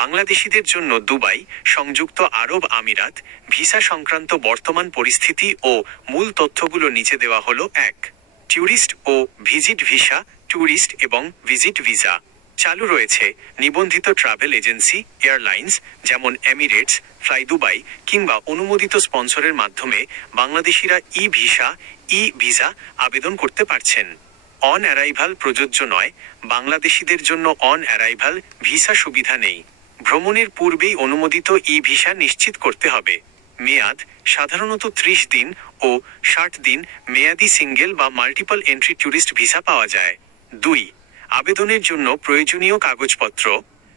বাংলাদেশিদের জন্য দুবাই, সংযুক্ত আরব আমিরাত ভিসা সংক্রান্ত বর্তমান পরিস্থিতি ও মূল তথ্যগুলো নিচে দেওয়া হলো। 1. ট্যুরিস্ট ও ভিজিট ভিসা। ট্যুরিস্ট এবং ভিজিট ভিসা চালু রয়েছে নিবন্ধিত ট্রাভেল এজেন্সি, এয়ারলাইন্স যেমন এমিরেটস, ফ্লাই দুবাই কিংবা অনুমোদিত স্পন্সরের মাধ্যমে বাংলাদেশিরা ই ভিসা আবেদন করতে পারছেন। অন অ্যারাইভাল প্রযোজ্য নয়। বাংলাদেশিদের জন্য অন অ্যারাইভাল ভিসা সুবিধা নেই। ভ্রমণের পূর্বেই অনুমোদিত ই-ভিসা নিশ্চিত করতে হবে। মেয়াদ সাধারণত 30 দিন ও 60 দিন মেয়াদি সিঙ্গেল বা মাল্টিপল এন্ট্রি ট্যুরিস্ট ভিসা পাওয়া যায়। 2. আবেদনের জন্য প্রয়োজনীয় কাগজপত্র।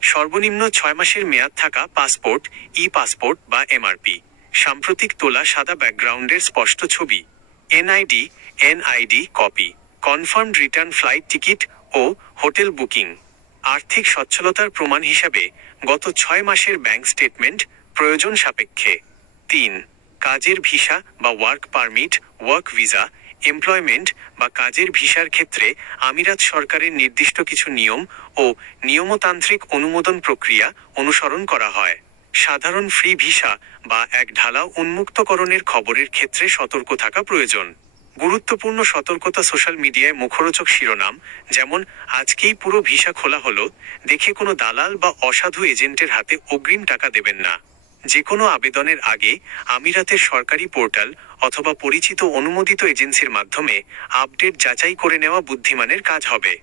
সর্বনিম্ন 6 মাসের মেয়াদ থাকা পাসপোর্ট, ই-পাসপোর্ট বা এমআরপি, সাম্প্রতিক তোলা সাদা ব্যাকগ্রাউন্ডের স্পষ্ট ছবি, NID copy, confirmed return flight ticket ও হোটেল বুকিং। আর্থিক সচ্ছলতার প্রমাণ হিসাবে গত 6 মাসের ব্যাংক স্টেটমেন্ট প্রয়োজন সাপেক্ষে। 3. কাজের ভিসা বা work permit, work visa. Employment বা কাজের ভিসার ক্ষেত্রে আমিরাত সরকারের নির্দিষ্ট কিছু নিয়ম ও নিয়মতান্ত্রিক অনুমোদন প্রক্রিয়া অনুসরণ করা হয়। সাধারণ ফ্রি ভিসা বা এক ঢালাও উন্মুক্তকরণের খবরের ক্ষেত্রে সতর্ক থাকা প্রয়োজন। গুরুত্বপূর্ণ সতর্কতা। সোশ্যাল মিডিয়ায় মুখরোচক শিরোনাম যেমন আজকেই পুরো ভিসা খোলা হলো দেখে কোনো দালাল বা অসাধু এজেন্টের হাতে অগ্রিম টাকা দেবেন না। যে কোনো আবেদনের আগে আমিরাতের সরকারি পোর্টাল অথবা পরিচিত অনুমোদিত এজেন্সির মাধ্যমে আপডেট যাচাই করে নেওয়া বুদ্ধিমানের কাজ হবে।